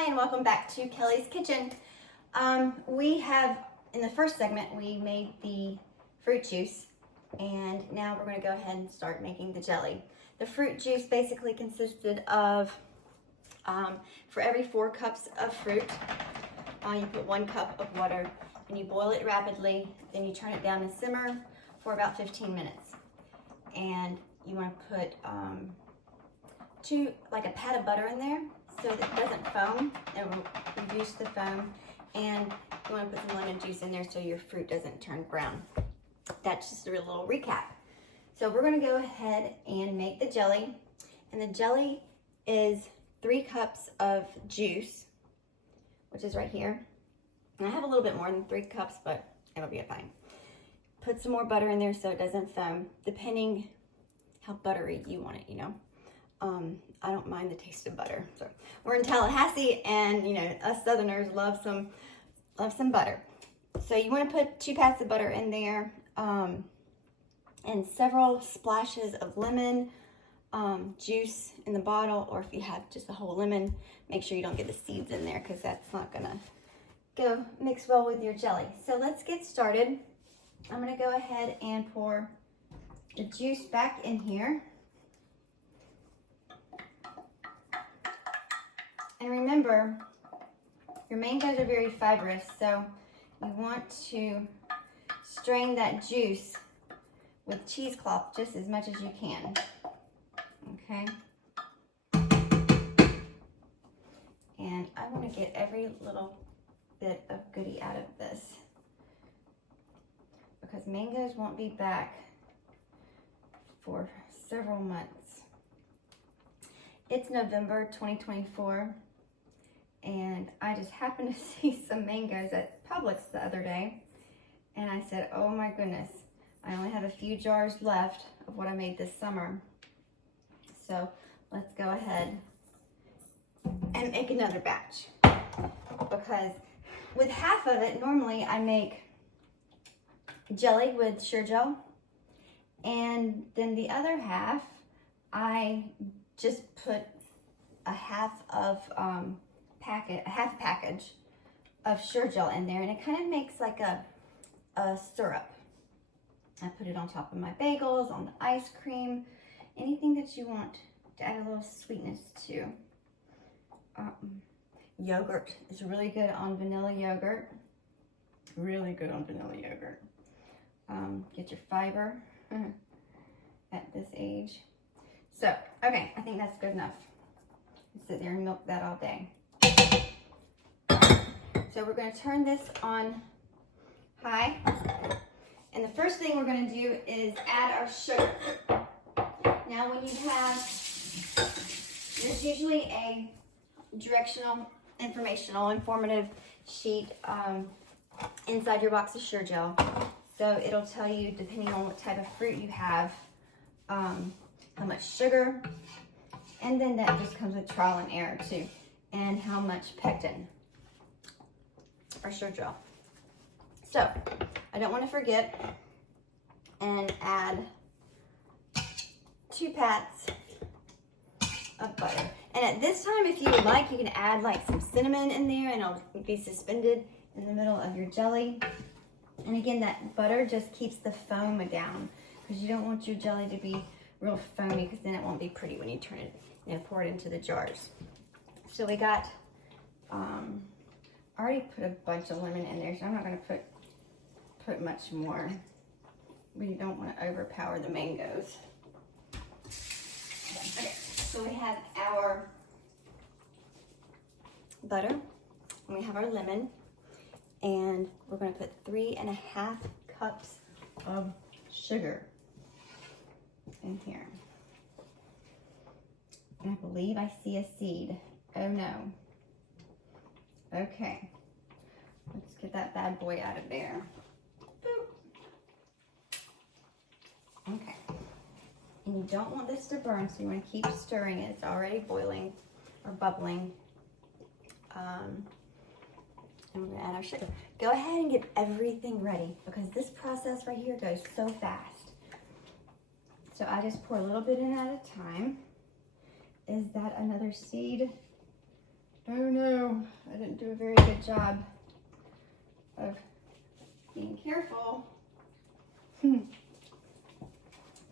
Hi, and welcome back to Kelly's Kitchen. We have, in the first segment, we made the fruit juice, and now we're going to go ahead and start making the jelly. The fruit juice basically consisted of, for every 4 cups of fruit, you put 1 cup of water, and you boil it rapidly, then you turn it down and simmer for about 15 minutes. And you want to put like a pat of butter in there so that it doesn't foam. It will reduce the foam. And you want to put some lemon juice in there so your fruit doesn't turn brown. That's just a little recap. So we're going to go ahead and make the jelly. And the jelly is 3 cups of juice, which is right here. And I have a little bit more than 3 cups, but it'll be fine. Put some more butter in there so it doesn't foam, depending how buttery you want it, you know. I don't mind the taste of butter. So we're in Tallahassee, and you know, us Southerners love some butter. So you want to put 2 pats of butter in there, and several splashes of lemon juice in the bottle, or if you have just a whole lemon, make sure you don't get the seeds in there because that's not gonna go mix well with your jelly. So let's get started. I'm gonna go ahead and pour the juice back in here. And remember, your mangoes are very fibrous, so you want to strain that juice with cheesecloth just as much as you can, okay? And I want to get every little bit of goodie out of this because mangoes won't be back for several months. It's November 2024. And I just happened to see some mangoes at Publix the other day. And I said, oh my goodness, I only have a few jars left of what I made this summer. So let's go ahead and make another batch. Because with half of it, normally I make jelly with Sure-Gel. And then the other half, I just put a half package of Sure-Gel in there, and it kind of makes like a syrup. I put it on top of my bagels, on the ice cream, anything that you want to add a little sweetness to. Yogurt is really good on vanilla yogurt. Really good on vanilla yogurt. Get your fiber at this age. So, okay, I think that's good enough. Sit there and milk that all day. So we're going to turn this on high. And the first thing we're going to do is add our sugar. Now when you have, there's usually a directional, informative sheet inside your box of Sure-Gel. So it'll tell you, depending on what type of fruit you have, how much sugar, and then that just comes with trial and error too, and how much pectin or Sure-Gel. So I don't want to forget and add 2 pats of butter. And at this time, if you would like, you can add like some cinnamon in there, and it'll be suspended in the middle of your jelly. And again, that butter just keeps the foam down because you don't want your jelly to be real foamy, because then it won't be pretty when you turn it and pour it into the jars. So we got, I already put a bunch of lemon in there, so I'm not going to put much more. We don't want to overpower the mangoes. Okay, so we have our butter, and we have our lemon, and we're going to put 3.5 cups of sugar in here. And I believe I see a seed. Oh no. Okay. Let's get that bad boy out of there. Boop. Okay. And you don't want this to burn, so you want to keep stirring it. It's already boiling or bubbling. And we're going to add our sugar. Go ahead and get everything ready because this process right here goes so fast. So I just pour a little bit in at a time. Is that another seed? Oh no, I didn't do a very good job of being careful. But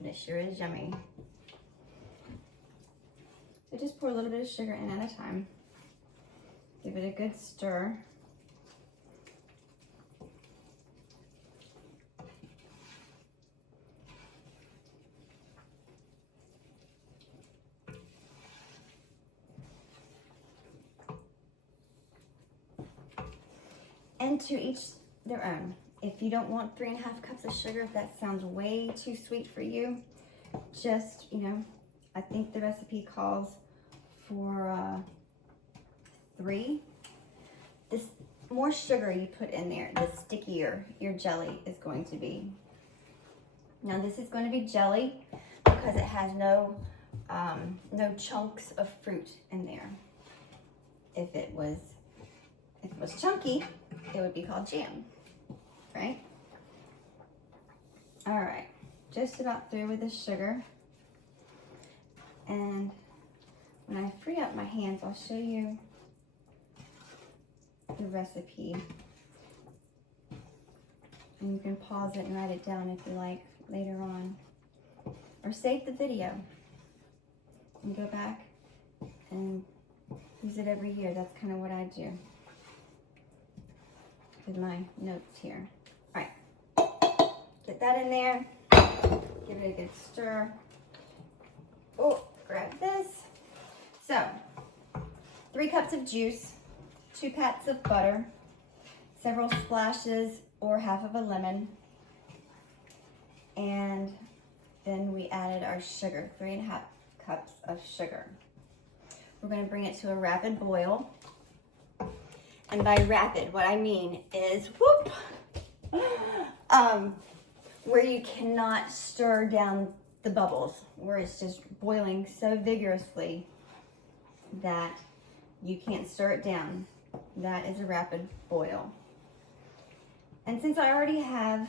it sure is yummy. So just pour a little bit of sugar in at a time. Give it a good stir. And to each their own. If you don't want 3.5 cups of sugar, if that sounds way too sweet for you, just, you know, I think the recipe calls for 3. This more sugar you put in there, the stickier your jelly is going to be. Now this is going to be jelly because it has no chunks of fruit in there. If it was chunky, it would be called jam, right? All right, just about through with the sugar. And when I free up my hands, I'll show you the recipe. And you can pause it and write it down if you like later on. Or save the video and go back and use it every year. That's kind of what I do with my notes here. All right, get that in there. Give it a good stir. Oh, grab this. So, 3 cups of juice, 2 pats of butter, several splashes or half of a lemon, and then we added our sugar, 3.5 cups of sugar. We're going to bring it to a rapid boil. And by rapid, what I mean is, whoop, where you cannot stir down the bubbles, where it's just boiling so vigorously that you can't stir it down. That is a rapid boil. And since I already have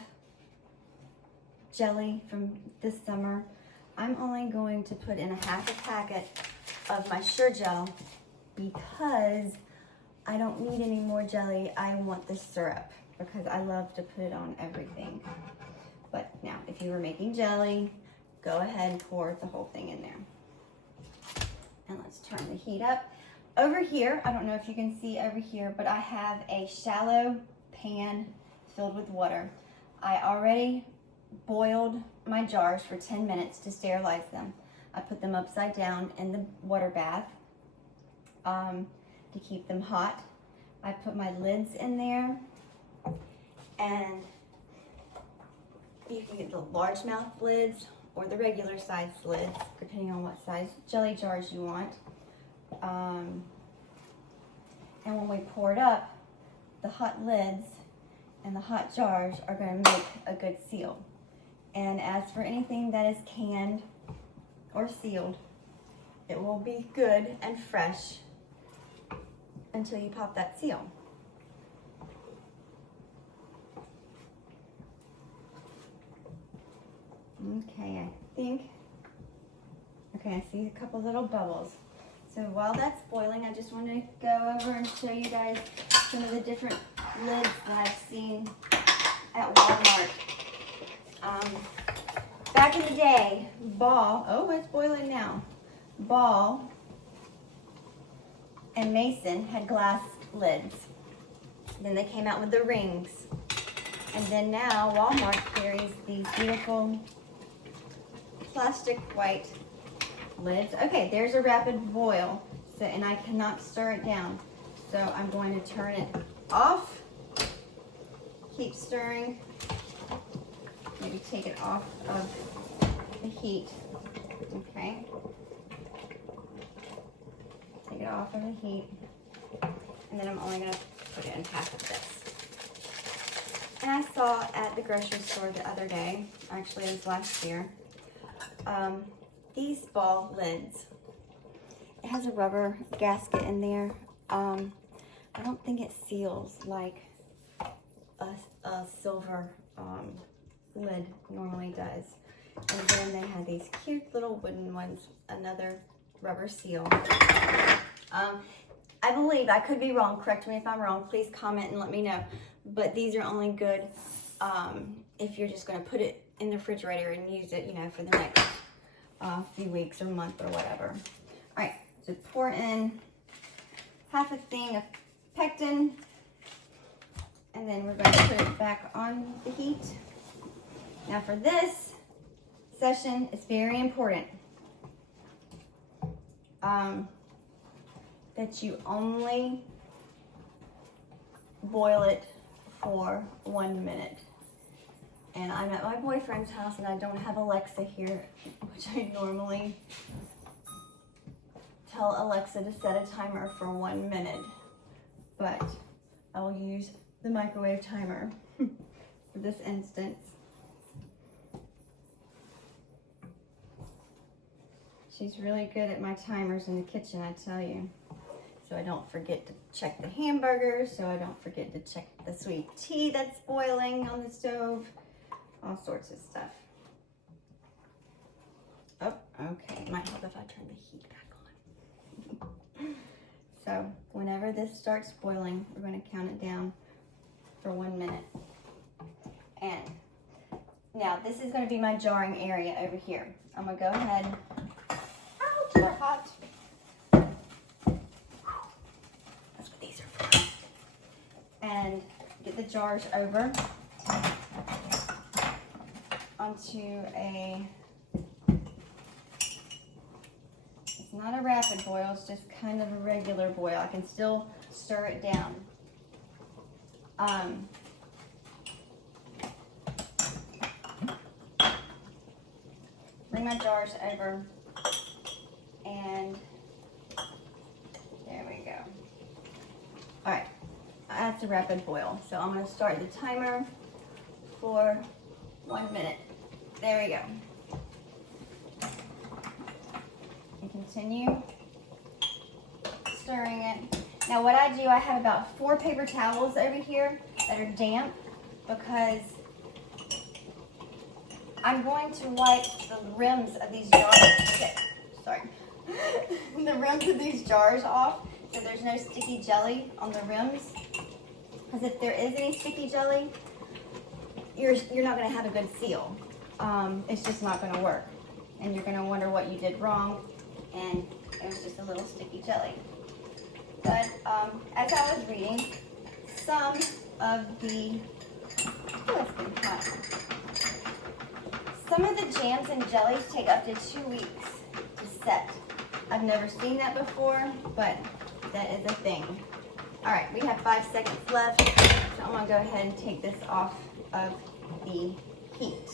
jelly from this summer, I'm only going to put in 1/2 packet of my Sure-Jell because I don't need any more jelly. I want the syrup because I love to put it on everything. But now, if you were making jelly, go ahead and pour the whole thing in there. And let's turn the heat up. Over here, I don't know if you can see over here, but I have a shallow pan filled with water. I already boiled my jars for 10 minutes to sterilize them. I put them upside down in the water bath to keep them hot. I put my lids in there, and you can get the largemouth lids or the regular size lids, depending on what size jelly jars you want. And when we pour it up, the hot lids and the hot jars are going to make a good seal. And as for anything that is canned or sealed, it will be good and fresh until you pop that seal. Okay, I see a couple little bubbles. So while that's boiling, I just want to go over and show you guys some of the different lids that I've seen at Walmart. Back in the day, Ball, oh, it's boiling now. Ball and Mason had glass lids. Then they came out with the rings. And then now Walmart carries these beautiful plastic white lids. Okay, there's a rapid boil. So, and I cannot stir it down. So I'm going to turn it off. Keep stirring. Maybe take it off of the heat. Okay. Take it off of the heat. And then I'm only going to put in half of this. And I saw at the grocery store the other day, actually it was last year, these Ball lids. It has a rubber gasket in there. I don't think it seals like a silver lid normally does. And then they had these cute little wooden ones, another rubber seal. I believe, I could be wrong, correct me if I'm wrong, please comment and let me know. But these are only good if you're just gonna put it in the refrigerator and use it, you know, for the next few weeks or month or whatever. All right, so pour in half a thing of pectin, and then we're going to put it back on the heat. Now for this session, it's very important that you only boil it for 1 minute. And I'm at my boyfriend's house and I don't have Alexa here, which I normally tell Alexa to set a timer for 1 minute, but I will use the microwave timer for this instance. She's really good at my timers in the kitchen, I tell you. So I don't forget to check the hamburgers, so I don't forget to check the sweet tea that's boiling on the stove, all sorts of stuff. Oh, okay, it might help if I turn the heat back on. So whenever this starts boiling, we're going to count it down for 1 minute. And now this is going to be my jarring area over here. I'm going to go ahead. Ouch, they're hot. That's what these are for. And get the jars over onto a, it's not a rapid boil, it's just kind of a regular boil. I can still stir it down. Bring my jars over, and there we go. All right, that's a rapid boil. So I'm going to start the timer for 1 minute. There we go. And continue stirring it. Now what I do, I have about 4 paper towels over here that are damp because I'm going to wipe the rims of these jars. Sorry. The rims of these jars off so there's no sticky jelly on the rims. Because if there is any sticky jelly, you're not going to have a good seal. It's just not going to work. And you're going to wonder what you did wrong. And it was just a little sticky jelly. But as I was reading, some of the, it's been hot. Some of the jams and jellies take up to 2 weeks to set. I've never seen that before, but that is a thing. All right, we have 5 seconds left, so I'm gonna go ahead and take this off of the heat.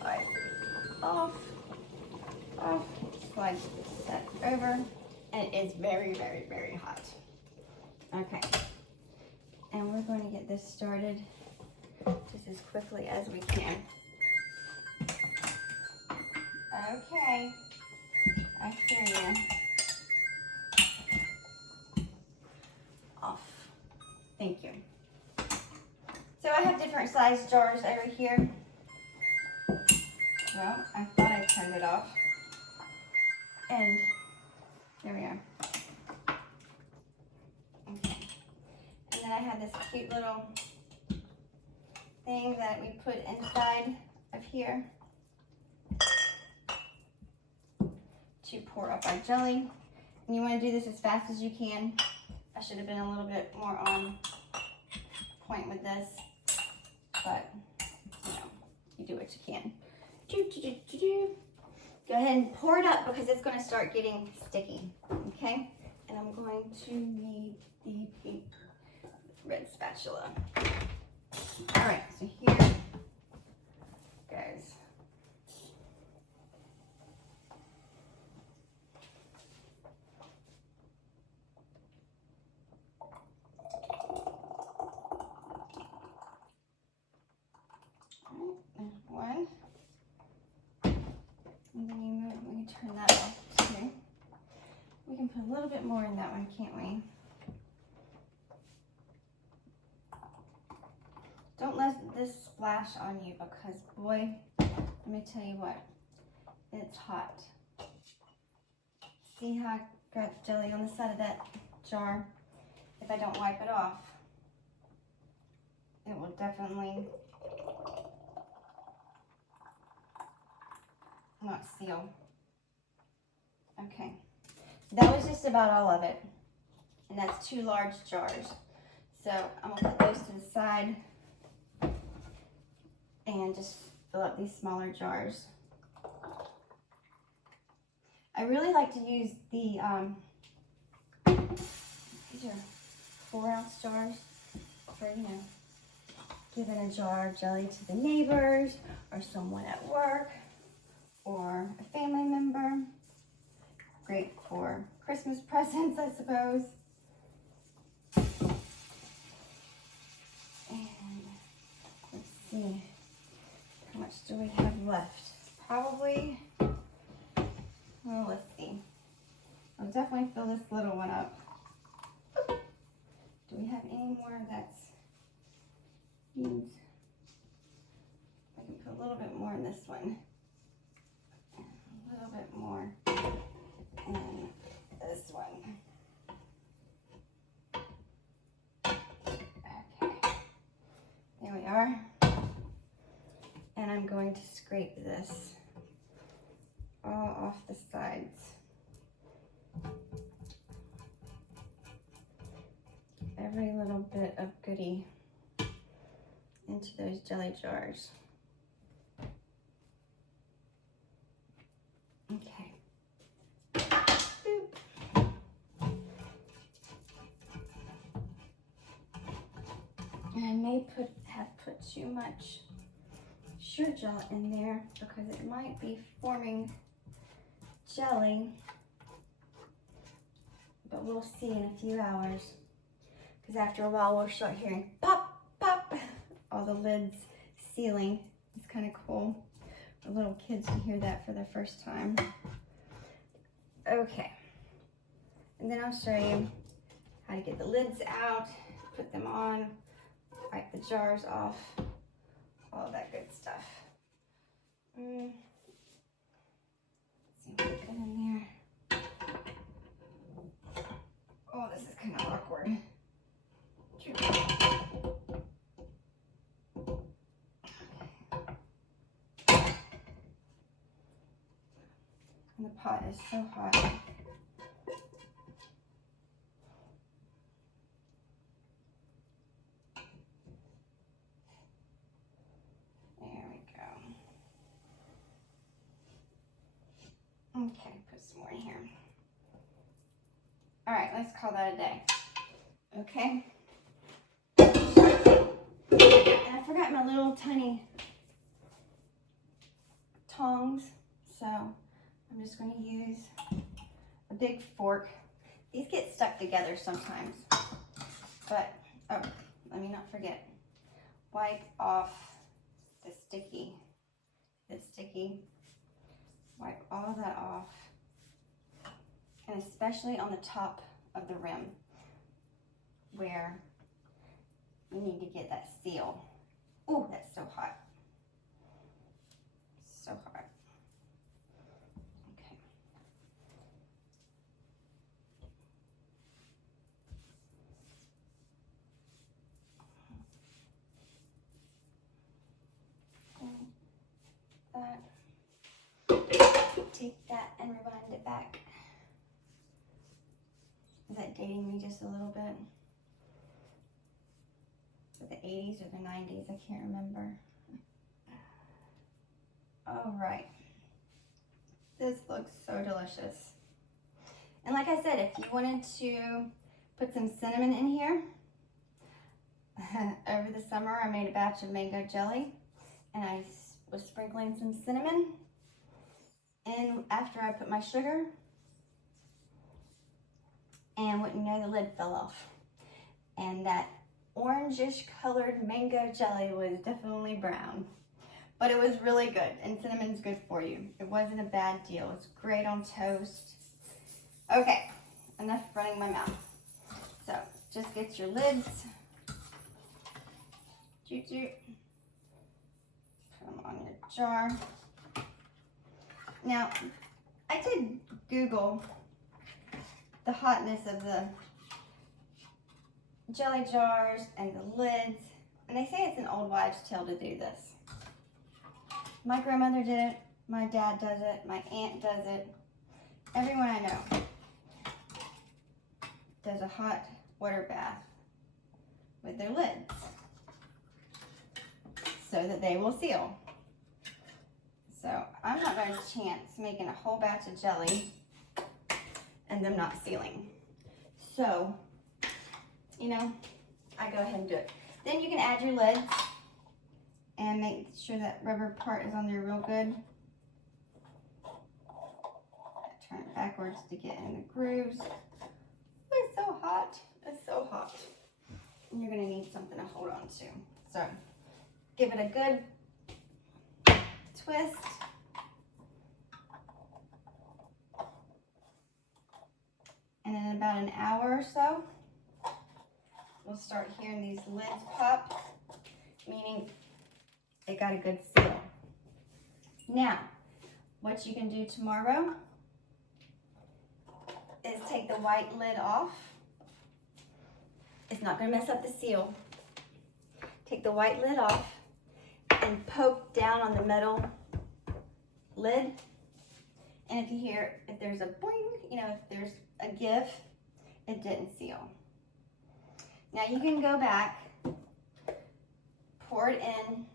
All right, off, slide that over, and it is very, very, very hot. Okay, and we're going to get this started just as quickly as we can. Okay, I hear you. Off. Thank you. So I have different size jars over here. Well, I thought I turned it off. And there we are. Okay. And then I have this cute little thing that we put inside of here to pour up our jelly. And you want to do this as fast as you can. I should have been a little bit more on point with this, but you know, you do what you can. Go ahead and pour it up because it's going to start getting sticky, okay? And I'm going to need the pink red spatula. All right, so here goes. One, and then you move, we can turn that off too. We can put a little bit more in that one, can't we? Don't let this splash on you because boy, let me tell you what, it's hot. See how I got jelly on the side of that jar, if I don't wipe it off, it will definitely not seal. Okay, that was just about all of it. And that's 2 large jars. So I'm gonna put those to the side and just fill up these smaller jars. I really like to use the, these are 4-ounce jars for, you know, giving a jar of jelly to the neighbors or someone at work or a family member. Great for Christmas presents, I suppose. And let's see, how much do we have left? Probably, well, let's see. I'll definitely fill this little one up. Do we have any more that's needs? I can put a little bit more in this one. A little bit more in this one. Okay, there we are. And I'm going to scrape this all off the sides. Every little bit of goodie into those jelly jars. Okay. Boop. And I may have put too much sugar gel in there because it might be forming jelly, but we'll see in a few hours. Because after a while we'll start hearing pop, pop, all the lids sealing. It's kind of cool. The little kids can hear that for the first time. Okay, and then I'll show you how to get the lids out, put them on, wipe the jars off, all that good stuff. Let's see what we put in there. Oh, this is kind of awkward. And the pot is so hot. There we go. Okay, put some more in here. All right, let's call that a day. Okay. And I forgot my little tiny tongs, so I'm just going to use a big fork. These get stuck together sometimes, but, oh, let me not forget. Wipe off the sticky. Wipe all that off. And especially on the top of the rim where you need to get that seal. Oh, that's so hot. So hot. Okay. Take that and rewind it back. Is that dating me just a little bit? The 80s or the 90s, I can't remember. All right. This looks so delicious. And like I said, if you wanted to put some cinnamon in here, over the summer I made a batch of mango jelly and I was sprinkling some cinnamon in after I put my sugar, and wouldn't know the lid fell off. And that orangish colored mango jelly was definitely brown, but it was really good, and cinnamon's good for you. It wasn't a bad deal. It's great on toast. Okay, enough running my mouth. So just get your lids, put them on your jar. Now, I did Google the hotness of the jelly jars and the lids. And they say it's an old wives' tale to do this. My grandmother did it, my dad does it, my aunt does it. Everyone I know does a hot water bath with their lids so that they will seal. So I'm not going to chance making a whole batch of jelly and them not sealing. So, you know, I go ahead and do it. Then you can add your lids and make sure that rubber part is on there real good. Turn it backwards to get in the grooves. It's so hot. It's so hot. And you're gonna need something to hold on to. So give it a good twist. And in about an hour or so, we'll start hearing these lids pop, meaning it got a good seal. Now, what you can do tomorrow is take the white lid off. It's not going to mess up the seal. Take the white lid off and poke down on the metal lid. And if you hear, if there's a boing, you know, if there's a give, it didn't seal. Now you can go back, pour it in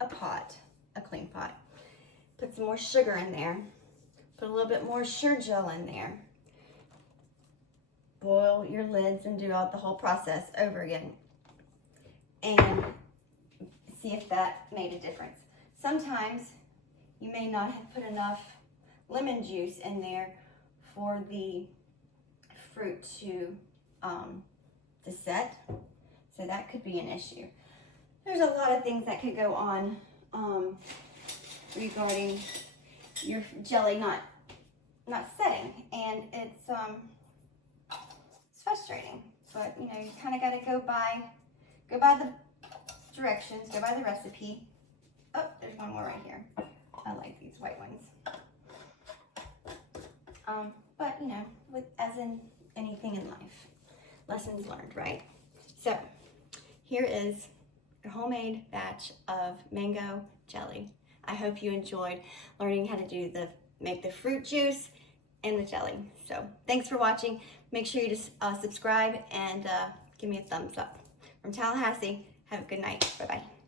a pot, a clean pot. Put some more sugar in there. Put a little bit more Sure-Gel in there. Boil your lids and do out the whole process over again. And see if that made a difference. Sometimes you may not have put enough lemon juice in there for the fruit to set. So that could be an issue. There's a lot of things that could go on regarding your jelly not setting, and it's frustrating. But you know, you kind of got to go by the directions, go by the recipe. Oh, there's one more right here. I like these white ones. But you know, as in anything in life, lessons learned, right? So here is a homemade batch of mango jelly. I hope you enjoyed learning how to make the fruit juice and the jelly. So thanks for watching. Make sure you just subscribe and give me a thumbs up. From Tallahassee, have a good night. Bye-bye.